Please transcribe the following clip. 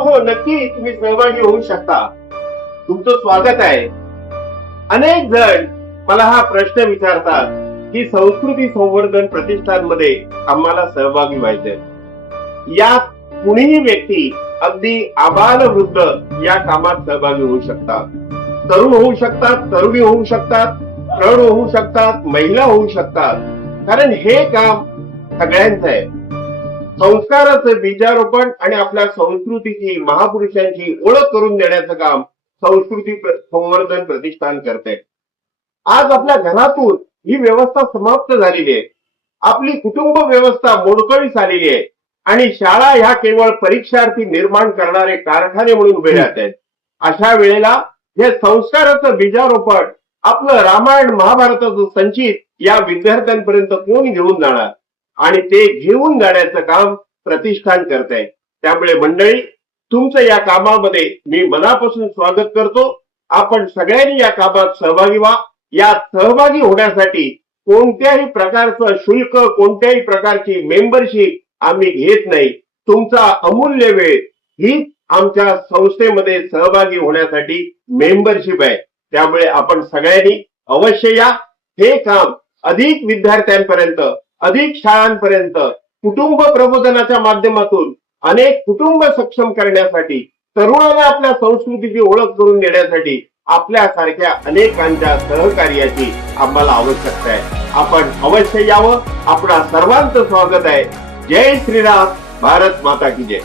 हो, नक्की तुम्ही सहभागी होऊ शकता. तुमचं स्वागत आहे. अनेक जण मला हा प्रश्न विचारतात की संस्कृती संवर्धन प्रतिष्ठानमध्ये आम्हाला सहभागी व्हायचंय. यात कुणीही व्यक्ती, अगदी आबालवृद्ध या कामात सहभागी होऊ शकतात. तरुण होऊ शकतात, तरुणी होऊ शकतात, प्रौढ होऊ शकतात, महिला होऊ शकतात. कारण हे काम सगळ्यांचं आहे. संस्काराचं बीजारोपण आणि आपल्या संस्कृतीची, महापुरुषांची ओळख करून देण्याचं काम संस्कृती संवर्धन प्रतिष्ठान करते. आज आपल्या घरातून ही व्यवस्था समाप्त झालेली आहे. आपली कुटुंब व्यवस्था मोडकळीस आलेली आहे आणि शाळा ह्या केवळ परीक्षार्थी निर्माण करणारे कारखाने म्हणून उभे राहत आहेत. अशा वेळेला हे संस्काराचं बीजारोपण, आपलं रामायण महाभारताचं संचित या विद्यार्थ्यांपर्यंत कोण घेऊन जाणार? आणि ते घेऊन जाण्याचं काम प्रतिष्ठान करत आहे. त्यामुळे मंडळी, तुमचं या कामामध्ये मी मनापासून स्वागत करतो. आपण सगळ्यांनी या कामात सहभागी व्हा. या सहभागी होण्यासाठी कोणत्याही प्रकारचं शुल्क, कोणत्याही प्रकारची मेंबरशिप आम्ही घेत नाही. तुमचा अमूल्य वेळ ही आमच्या संस्थेमध्ये सहभागी होण्यासाठी मेंबरशिप आहे. त्यामुळे आपण सगळ्यांनी अवश्य या. हे काम अधिक विद्यार्थ्यांपर्यंत, अधिक शाळांपर्यंत, कुटुंब प्रबोधनाच्या माध्यमातून अनेक कुटुंब सक्षम करण्यासाठी, तरुणांना आपल्या संस्कृतीची ओळख करून देण्यासाठी आपल्यासारख्या अनेकांच्या सहकार्याची आम्हाला आवश्यकता आहे. आपण अवश्य यावं. आपणा सर्वांचं स्वागत आहे. जय श्रीराम. भारत माता की जय.